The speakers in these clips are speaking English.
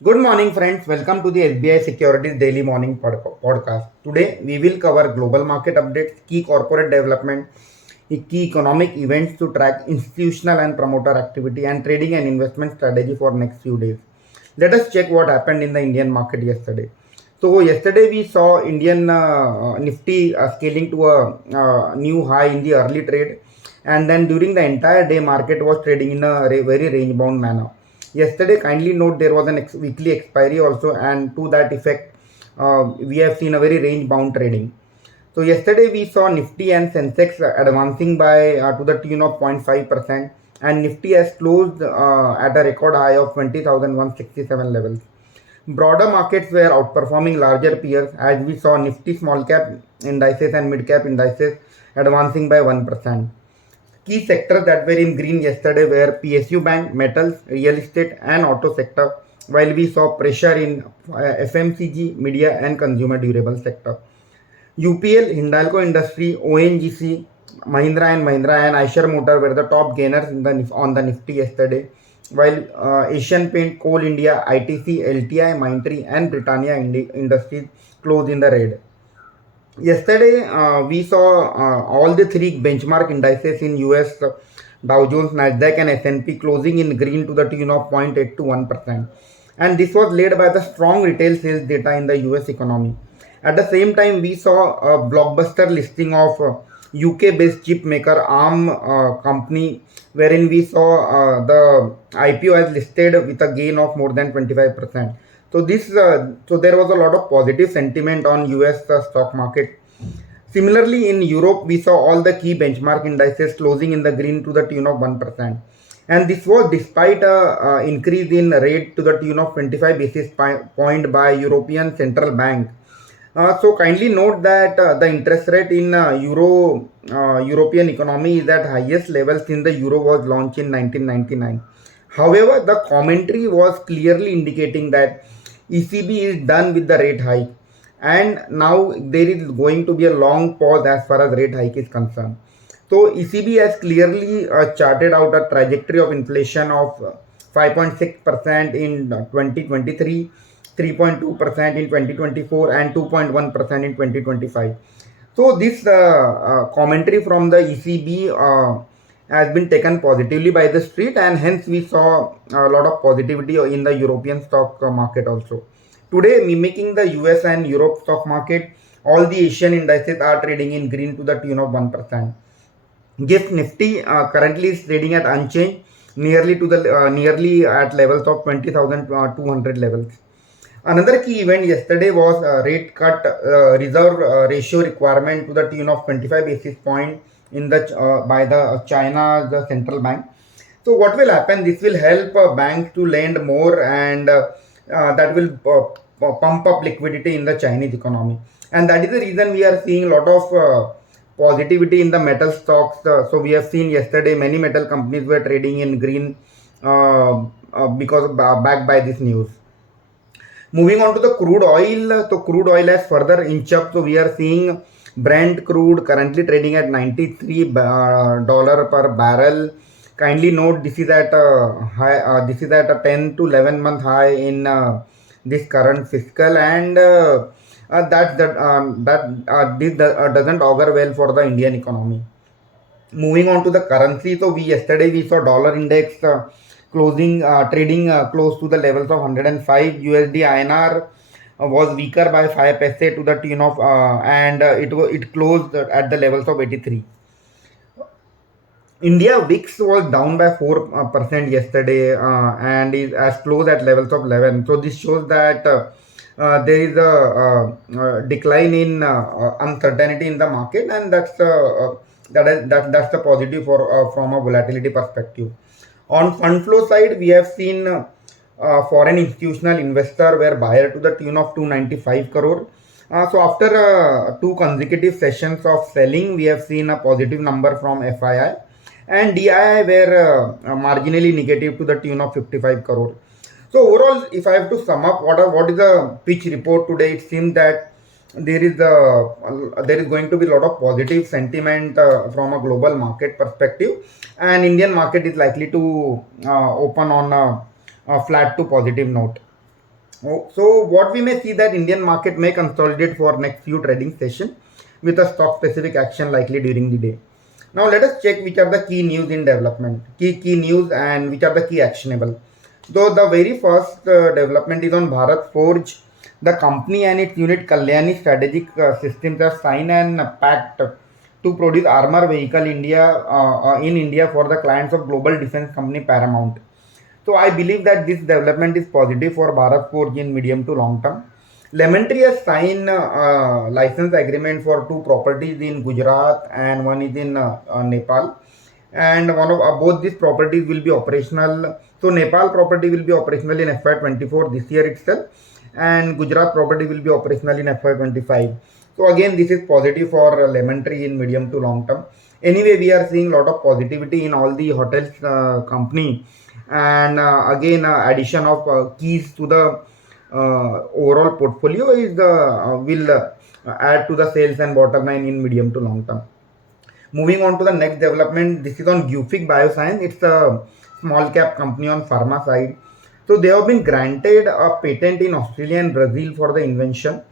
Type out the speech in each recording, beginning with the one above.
Good morning, friends. Welcome to the SBI Securities Daily Morning Podcast. Today, we will cover global market updates, key corporate development, key economic events to track institutional and promoter activity, and trading and investment strategy for next few days. Let us check what happened in the Indian market yesterday. So yesterday we saw Indian Nifty scaling to a new high in the early trade, and then during the entire day, market was trading in a very range bound manner. Yesterday, kindly note there was an weekly expiry also, and to that effect, we have seen a very range bound trading. So yesterday we saw Nifty and Sensex advancing by to the tune of 0.5%, and Nifty has closed at a record high of 20,167 levels. Broader markets were outperforming larger peers as we saw Nifty small cap indices and mid cap indices advancing by 1%. Key sectors that were in green yesterday were PSU Bank, metals, real estate, and auto sector, while we saw pressure in FMCG, media, and consumer durable sector. UPL, Hindalco Industry, ONGC, Mahindra and Mahindra, and Eicher Motor were the top gainers on the Nifty yesterday, while Asian Paint, Coal India, ITC, LTI, Mindtree, and Britannia Industries closed in the red. Yesterday, we saw all the three benchmark indices in US, Dow Jones, Nasdaq, and S&P closing in green to the tune of 0.8 to 1%. And this was led by the strong retail sales data in the US economy. At the same time, we saw a blockbuster listing of UK-based chip maker ARM company, wherein we saw the IPO has listed with a gain of more than 25%. So there was a lot of positive sentiment on US stock market. Similarly, in Europe, we saw all the key benchmark indices closing in the green to the tune of 1%. And this was despite a increase in rate to the tune of 25 basis point by European Central Bank. So kindly note that the interest rate in European economy is at highest level since the euro was launched in 1999. However, the commentary was clearly indicating that ECB is done with the rate hike, and now there is going to be a long pause as far as rate hike is concerned. So ECB has clearly charted out a trajectory of inflation of 5.6% in 2023, 3.2% in 2024, and 2.1% in 2025. So this commentary from the ECB has been taken positively by the street, and hence we saw a lot of positivity in the European stock market also. Today, mimicking the US and Europe stock market, all the Asian indices are trading in green to the tune of 1%. GIFT Nifty currently is trading at unchanged, nearly at levels of 20,200 levels. Another key event yesterday was rate cut reserve ratio requirement to the tune of 25 basis point in the by the China's central bank. So what will happen? This will help banks to lend more, and that will pump up liquidity in the Chinese economy. And that is the reason we are seeing a lot of positivity in the metal stocks. So we have seen yesterday many metal companies were trading in green because backed by this news. Moving on to the crude oil, so crude oil has further inched up. So we are seeing Brent crude currently trading at $93 per barrel. Kindly note this is at a high. This is at a 10 to 11 month high in this current fiscal, and this doesn't augur well for the Indian economy. Moving on to the currency, so yesterday we saw dollar index closing trading close to the levels of 105. USD INR was weaker by 5 paise to the tune of and it closed at the levels of 83. India VIX was down by 4% yesterday and is as close at levels of 11. So this shows that there is a decline in uncertainty in the market, and that's that's the positive for from a volatility perspective. On fund flow side, we have seen foreign institutional investor were buyer to the tune of 295 crore. So after two consecutive sessions of selling, we have seen a positive number from FII, and DII were marginally negative to the tune of 55 crore. So overall, if I have to sum up what is the pitch report today, it seems that there is going to be a lot of positive sentiment from a global market perspective, and Indian market is likely to open on a flat to positive note. So what we may see that Indian market may consolidate for next few trading session with a stock specific action likely during the day. Now let us check which are the key news in development, key news and which are the key actionable. Though the very first development is on Bharat Forge, the company and its unit Kalyani Strategic Systems have signed an pact to produce armor vehicle in India for the clients of global defense company Paramount. So I believe that this development is positive for Bharat Forge in medium to long term. Lemon Tree has signed license agreement for two properties in Gujarat and one is in Nepal. And one of both these properties will be operational. So Nepal property will be operational in FY24 this year itself, and Gujarat property will be operational in FY25. So again, this is positive for Lemon Tree in medium to long term. Anyway, we are seeing a lot of positivity in all the hotels company, and again, addition of keys to the overall portfolio is the will add to the sales and bottom line in medium to long term. Moving on to the next development, this is on Gufic Bioscience. It's a small cap company on pharma side. So they have been granted a patent in Australia and Brazil for the invention.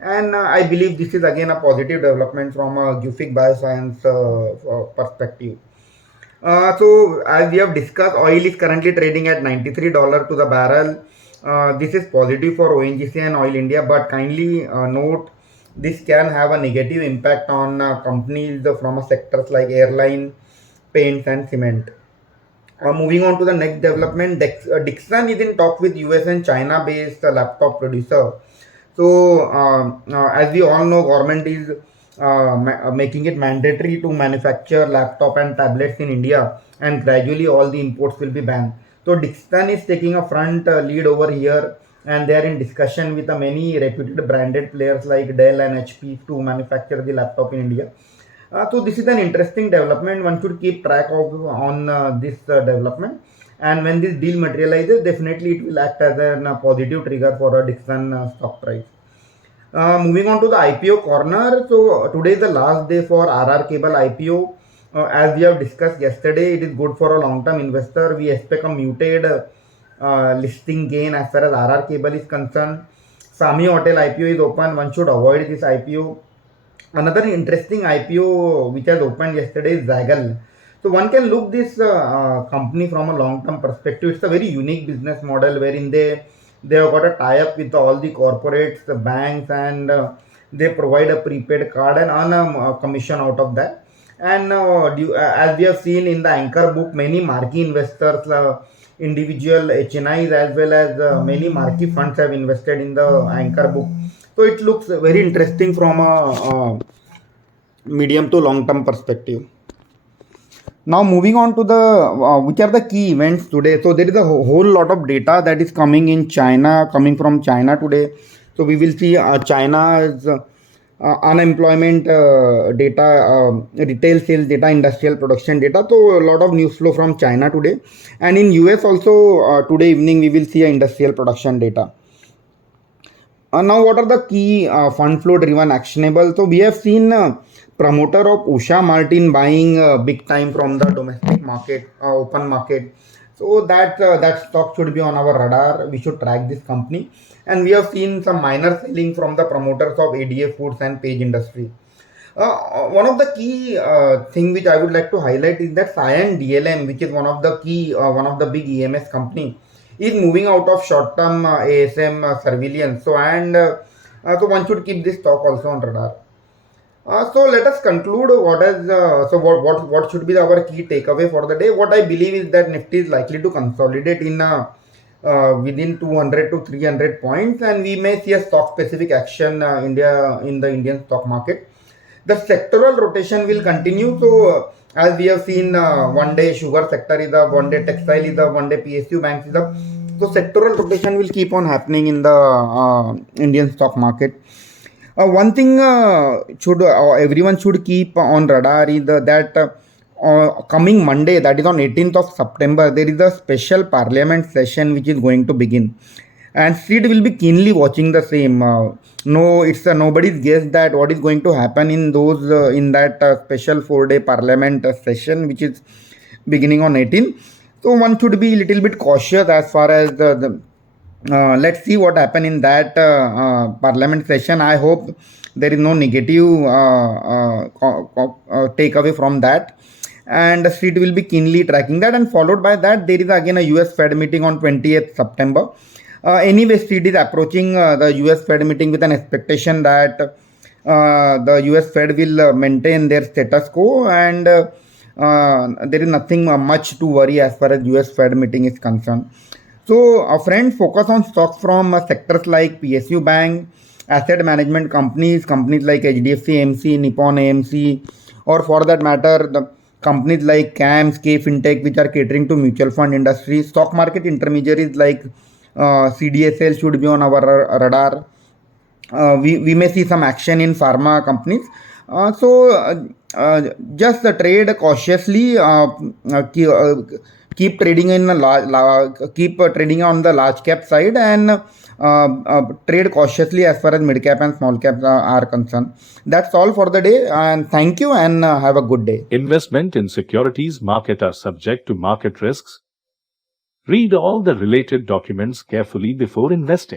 And I believe this is again a positive development from a Gufic Bioscience perspective. So as we have discussed, oil is currently trading at $93 to the barrel. This is positive for ONGC and Oil India, but kindly note this can have a negative impact on companies from sectors like airline, paints and cement. Moving on to the next development, Dixon is in talk with US and China based laptop producer. So as we all know, government is making it mandatory to manufacture laptop and tablets in India, and gradually all the imports will be banned. So Dixon is taking a front lead over here, and they are in discussion with many reputed branded players like Dell and HP to manufacture the laptop in India. So this is an interesting development. One should keep track of on this development, and when this deal materializes, definitely it will act as a positive trigger for a Dixon stock price. Moving on to the IPO corner. So today is the last day for RR Cable IPO. As we have discussed yesterday, it is good for a long-term investor. We expect a muted listing gain as far as RR Cable is concerned. Sami Hotel IPO is open. One should avoid this IPO. Another interesting IPO which has opened yesterday is Zaggle. So one can look this company from a long-term perspective. It's a very unique business model wherein they have got a tie-up with all the corporates, the banks, and they provide a prepaid card and earn a commission out of that. And as we have seen in the anchor book, many marquee investors, individual HNIs as well as many marquee funds have invested in the anchor book. So it looks very interesting from a medium to long term perspective. Now moving on to the which are the key events today. So there is a whole lot of data that is coming in China, coming from China today. So we will see China's unemployment data, retail sales data, industrial production data. So a lot of news flow from China today, and in US also today evening we will see industrial production data. Now, what are the key fund flow driven actionable? So, we have seen promoter of Usha Martin buying big time from the domestic market, open market. So that stock should be on our radar. We should track this company. And we have seen some minor selling from the promoters of ADA Foods and Page Industry. One of the key thing which I would like to highlight is that Cyan DLM, which is one of the key, one of the big EMS company, is moving out of short-term ASM surveillance. So one should keep this stock also on radar. So let us conclude what should be our key takeaway for the day. What I believe is that Nifty is likely to consolidate in within 200 to 300 points, and we may see a stock specific action in the Indian stock market. The sectoral rotation will continue. So as we have seen, one day sugar sector is up, one day textile is up, one day PSU banks is up. So sectoral rotation will keep on happening in the Indian stock market. One thing should everyone should keep on radar is that coming Monday, that is on 18th of September, there is a special parliament session which is going to begin, and Sid will be keenly watching the same. No, it's nobody's guess that what is going to happen in those in that special 4-day parliament session which is beginning on 18th. So one should be a little bit cautious as far as let's see what happen in that parliament session. I hope there is no negative takeaway from that, and the street will be keenly tracking that. And followed by that, there is again a US Fed meeting on 20th September. Anyway, street is approaching the US Fed meeting with an expectation that the US Fed will maintain their status quo, and there is nothing much to worry as far as US Fed meeting is concerned. So, friends, focus on stocks from sectors like PSU Bank, asset management companies, companies like HDFC AMC, Nippon AMC, or for that matter, the companies like CAMS, K FinTech, which are catering to mutual fund industry. Stock market intermediaries like CDSL should be on our radar. We may see some action in pharma companies. Just trade cautiously. Keep trading in keep trading on the large cap side, and trade cautiously as far as mid cap and small caps are concerned. That's all for the day, and thank you, and have a good day. Investment in securities market are subject to market risks. Read all the related documents carefully before investing.